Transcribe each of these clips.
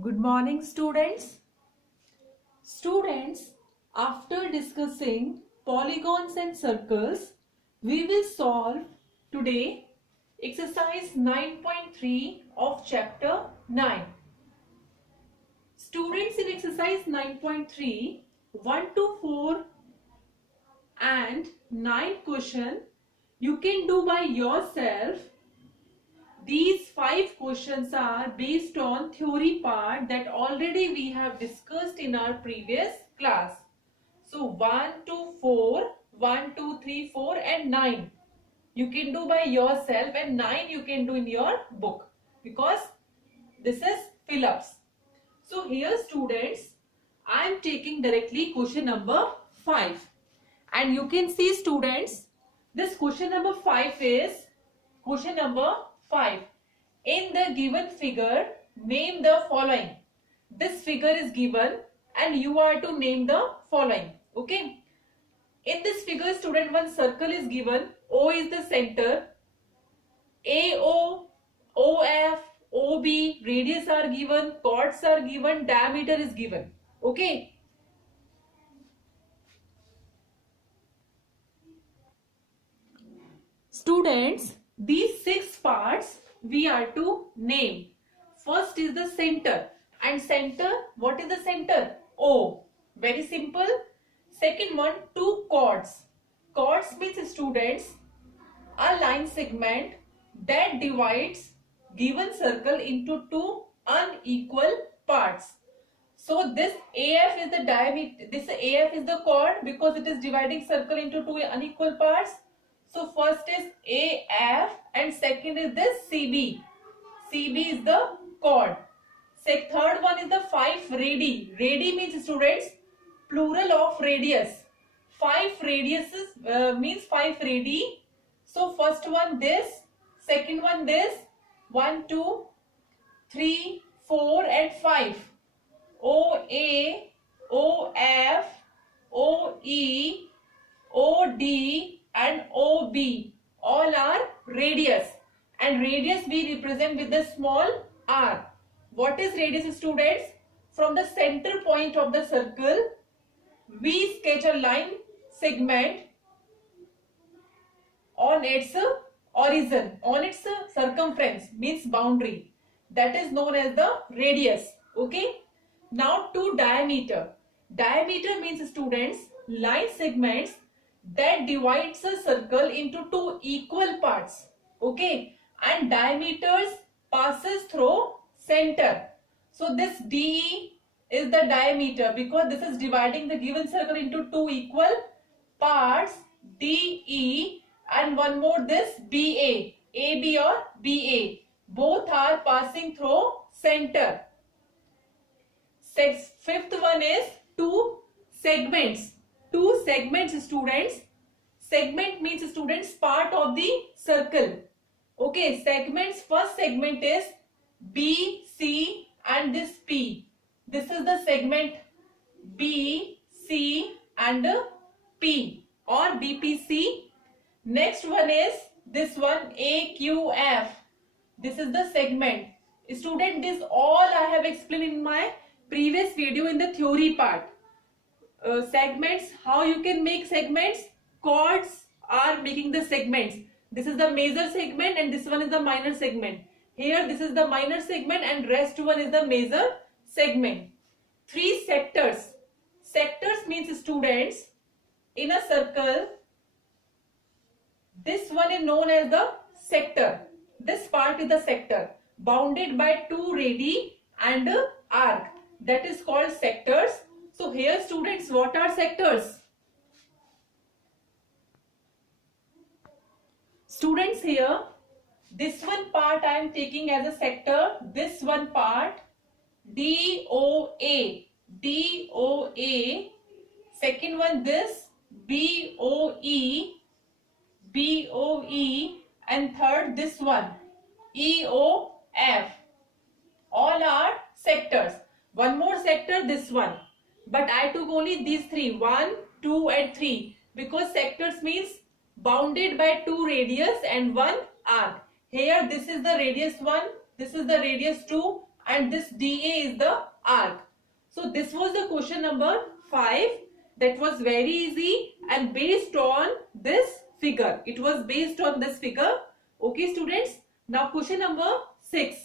Good morning, students. Students, after discussing polygons and circles, we will solve today exercise 9.3 of chapter 9. Students, in exercise 9.3, 1 to 4 and 9 question you can do by yourself. These 5 questions are based on theory part that already we have discussed in our previous class. So 1 to 4, 1, 2, 3, 4 and 9 you can do by yourself, and 9 you can do in your book because this is fill-ups. So here students, I am taking directly question number 5, and you can see students, this question number 5 is question number 5. In the given figure, name the following. This figure is given and you are to name the following. Okay. In this figure, student, one circle is given. O is the center. AO, OF, OB, radius are given, chords are given, diameter is given. Okay. Students, these 6 parts we are to name. First is the center, and center, what is the center? O. Very simple. Second one, 2 chords. Chords means, students, a line segment that divides given circle into 2 unequal parts. So this AF is the diameter, this AF is the chord because it is dividing circle into 2 unequal parts. So first is AF and second is this CB. CB is the chord. Third one is the 5 radii. Radii means, students, plural of radius. 5 radiuses means 5 radii. So first one this, second one this, 1, 2, 3, 4 and 5. OA, OF, OE, OD and OB all are radius, and radius we represent with the small r. What is radius, students? From the center point of the circle we sketch a line segment on its origin, on its circumference, means boundary, that is known as the radius. Okay. Now to diameter. Diameter means, students, line segments that divides a circle into 2 equal parts. Okay. And diameters passes through center. So this DE is the diameter because this is dividing the given circle into 2 equal parts, DE, and one more this BA, AB or BA. Both are passing through center. Fifth one is 2 segments. 2 segments, students. Segment means, students, part of the circle. Okay, segments, first segment is B, C and this P. This is the segment B, C and P or BPC. Next one is this one AQF. This is the segment. Student, this all I have explained in my previous video in the theory part. Segments, how you can make segments? Chords are making the segments. This is the major segment and this one is the minor segment. Here this is the minor segment and rest one is the major segment. 3 sectors. Sectors means, students, in a circle, this one is known as the sector. This part is the sector, bounded by 2 radii and arc. That is called sectors. So here, students, what are sectors? Students, here, this one part I am taking as a sector. This one part, DOA. DOA. Second one, this, BOE. BOE. And third, this one, EOF. All are sectors. One more sector, this one. But I took only these 3, 1, 2 and 3, because sectors means bounded by 2 radius and 1 arc. Here this is the radius 1, this is the radius 2 and this DA is the arc. So this was the question number 5. That was very easy and based on this figure. It was based on this figure. Okay students. Now question number 6.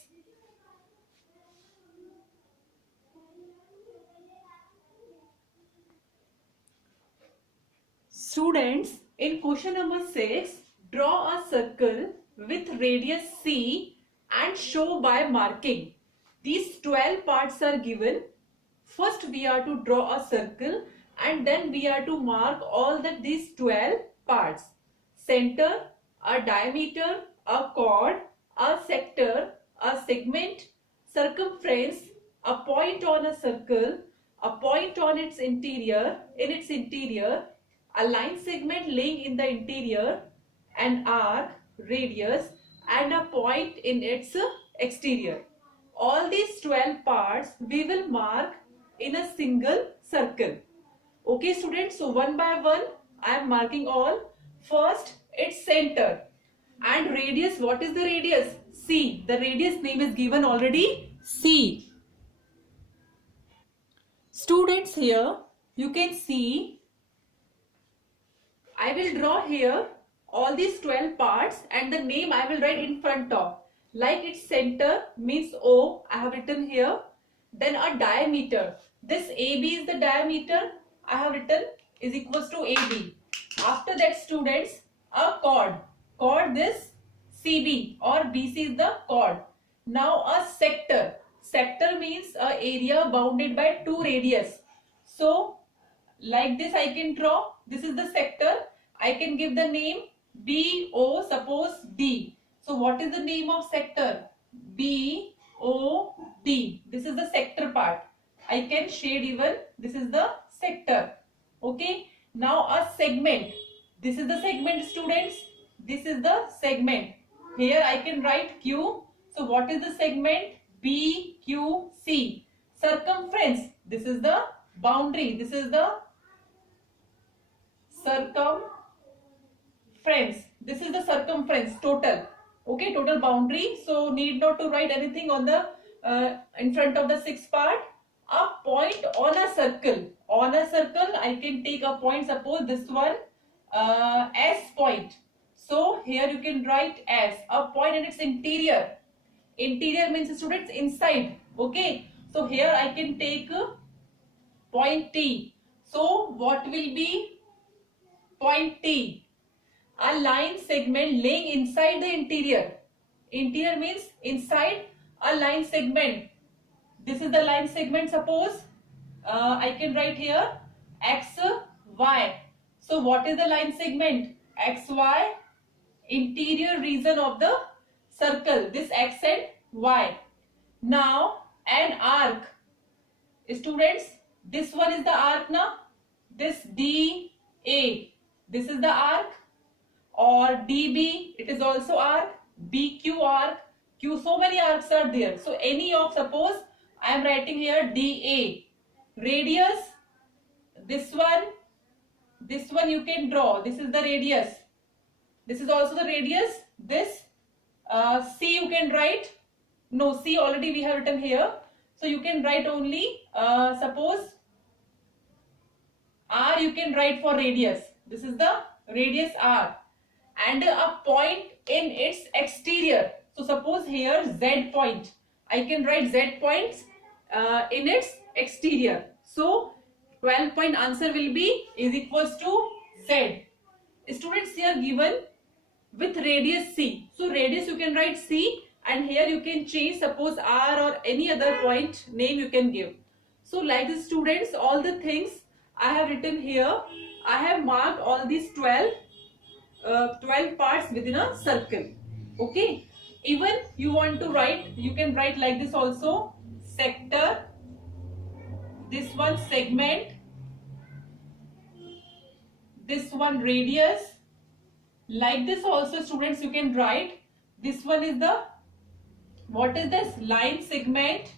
Students, in question number 6, draw a circle with radius C and show by marking. These 12 parts are given. First we are to draw a circle and then we are to mark all these 12 parts. Center, a diameter, a chord, a sector, a segment, circumference, a point on a circle, a point on its interior, a line segment laying in the interior, an arc, radius, and a point in its exterior. All these 12 parts we will mark in a single circle. Okay students, so one by one I am marking all. First, its center and radius. What is the radius? C. The radius name is given already, C. Students, here you can see I will draw here all these 12 parts and the name I will write in front of. Like its center means O, I have written here. Then a diameter. This AB is the diameter, I have written is equals to AB. After that students, a chord. Chord this CB or BC is the chord. Now a sector. Sector means a area bounded by two radius. So like this I can draw. This is the sector. I can give the name BO, suppose D. So what is the name of sector? BOD. This is the sector part. I can shade even. This is the sector. Okay. Now a segment. This is the segment students. This is the segment. Here I can write Q. So what is the segment? BQC. Circumference. This is the boundary. This is the circumference. This is the circumference total. Okay, total boundary. So need not to write anything on the in front of the sixth part. A point on a circle. On a circle, I can take a point. Suppose this one, S point. So here you can write S. A point in its interior. Interior means students inside. Okay. So here I can take point T. So what will be point T? A line segment laying inside the interior. Interior means inside a line segment. This is the line segment. Suppose I can write here XY. So what is the line segment? XY, interior region of the circle. This X and Y. Now an arc. Students, this one is the arc now. This DA. This is the arc. Or DB, it is also arc. BQ arc. Q, so many arcs are there. So any of, suppose I am writing here DA. Radius, this one you can draw. This is the radius. This is also the radius. This C you can write. No, C already we have written here. So you can write only, suppose R you can write for radius. This is the radius R. And a point in its exterior. So suppose here Z point. I can write Z points in its exterior. So 12 point answer will be is equals to Z. Students, here given with radius C. So radius you can write C and here you can change, suppose R or any other point name you can give. So like this students, all the things I have written here. I have marked all these 12 parts within a circle. Okay. Even you want to write, you can write like this also. Sector. This one segment. This one radius. Like this also students you can write. This one is the, what is this? Line segment.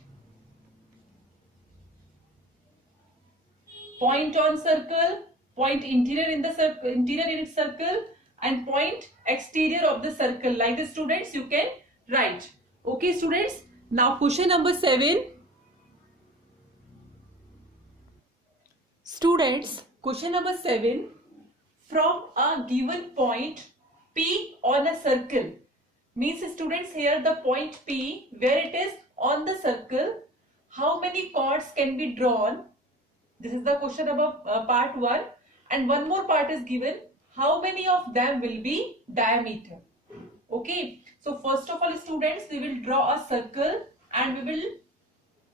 Point on circle. Point interior in the circle, interior in its circle, and point exterior of the circle. Like the students you can write. Okay students, Now question number 7. Students, question number 7. From a given point P on a circle. Means students, here the point P where it is on the circle, how many chords can be drawn? This is the question about part 1, and one more part is given. How many of them will be diameter? Okay, so first of all students, we will draw a circle and we will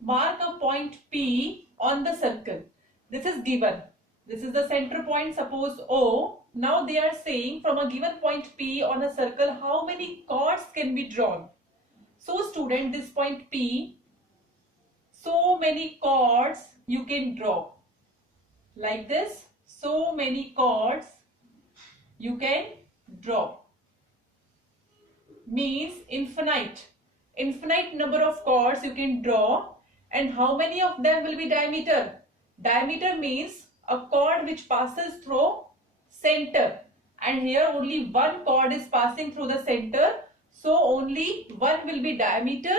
mark a point P on the circle. This is given. This is the center point, suppose O. Now they are saying from a given point P on a circle, how many chords can be drawn? So student, this point P, so many chords you can draw. Like this, so many chords you can draw. Means infinite number of chords you can draw, and how many of them will be diameter? Diameter means a chord which passes through center, and here only one chord is passing through the center, so only one will be diameter.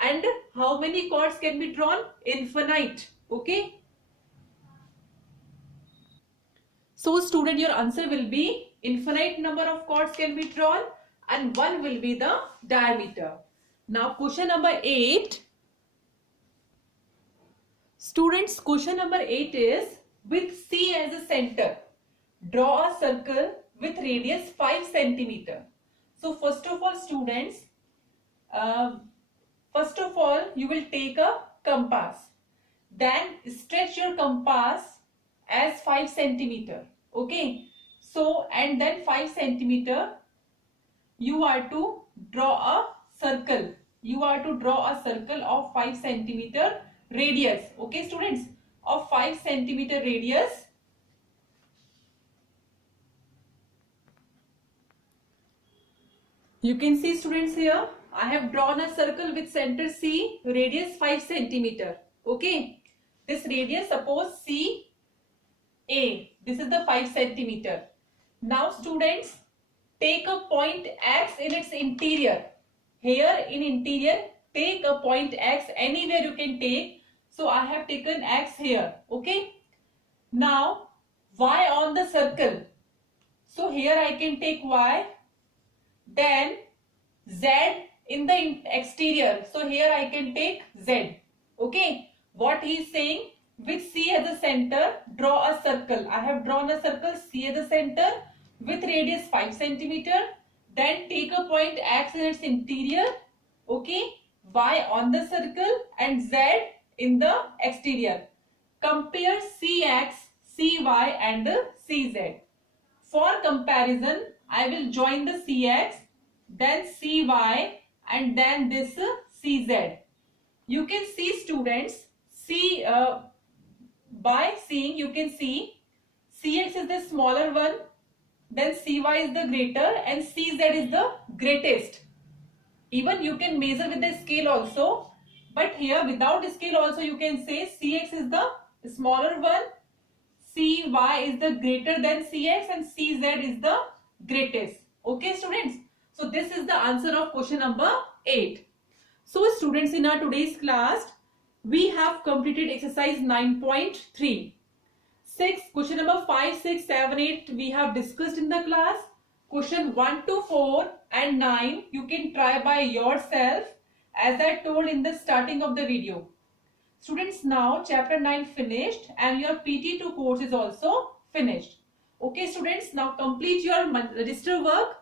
And how many chords can be drawn? Infinite. Okay, so student, your answer will be infinite number of chords can be drawn and one will be the diameter. Now question number 8. Students, question number 8 is, with C as a center, draw a circle with radius 5 centimeter. So first of all students, you will take a compass. Then stretch your compass as 5 centimeter. Okay, so and then 5 centimeter you are to draw a circle. You are to draw a circle of 5 centimeter radius. Okay students, of 5 centimeter radius. You can see students, here I have drawn a circle with center C, radius 5 centimeter. Okay, this radius, suppose C A, this is the 5 centimeter. Now students, take a point X in its interior. Here in interior, take a point X, anywhere you can take. So I have taken X here. Okay, now Y on the circle. So here I can take Y. Then Z in the exterior. So here I can take Z. Okay, what he is saying, with C as a center, draw a circle. I have drawn a circle, C as a center with radius 5 centimeter. Then take a point X in its interior. Okay, Y on the circle and Z in the exterior. Compare CX, CY and CZ. For comparison, I will join the CX, then CY and then this CZ. You can see students, by seeing you can see CX is the smaller one, then CY is the greater and CZ is the greatest. Even you can measure with the scale also, but here without scale also you can say CX is the smaller one, CY is the greater than CX and CZ is the greatest. Okay students, so this is the answer of question number 8. So students, in our today's class we have completed exercise 9.3. 6, question number 5, 6, 7, 8 we have discussed in the class. Question 1 to 4 and 9 you can try by yourself as I told in the starting of the video. Students, now chapter 9 finished and your PT2 course is also finished. Okay students, now complete your register work.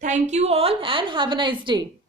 Thank you all and have a nice day.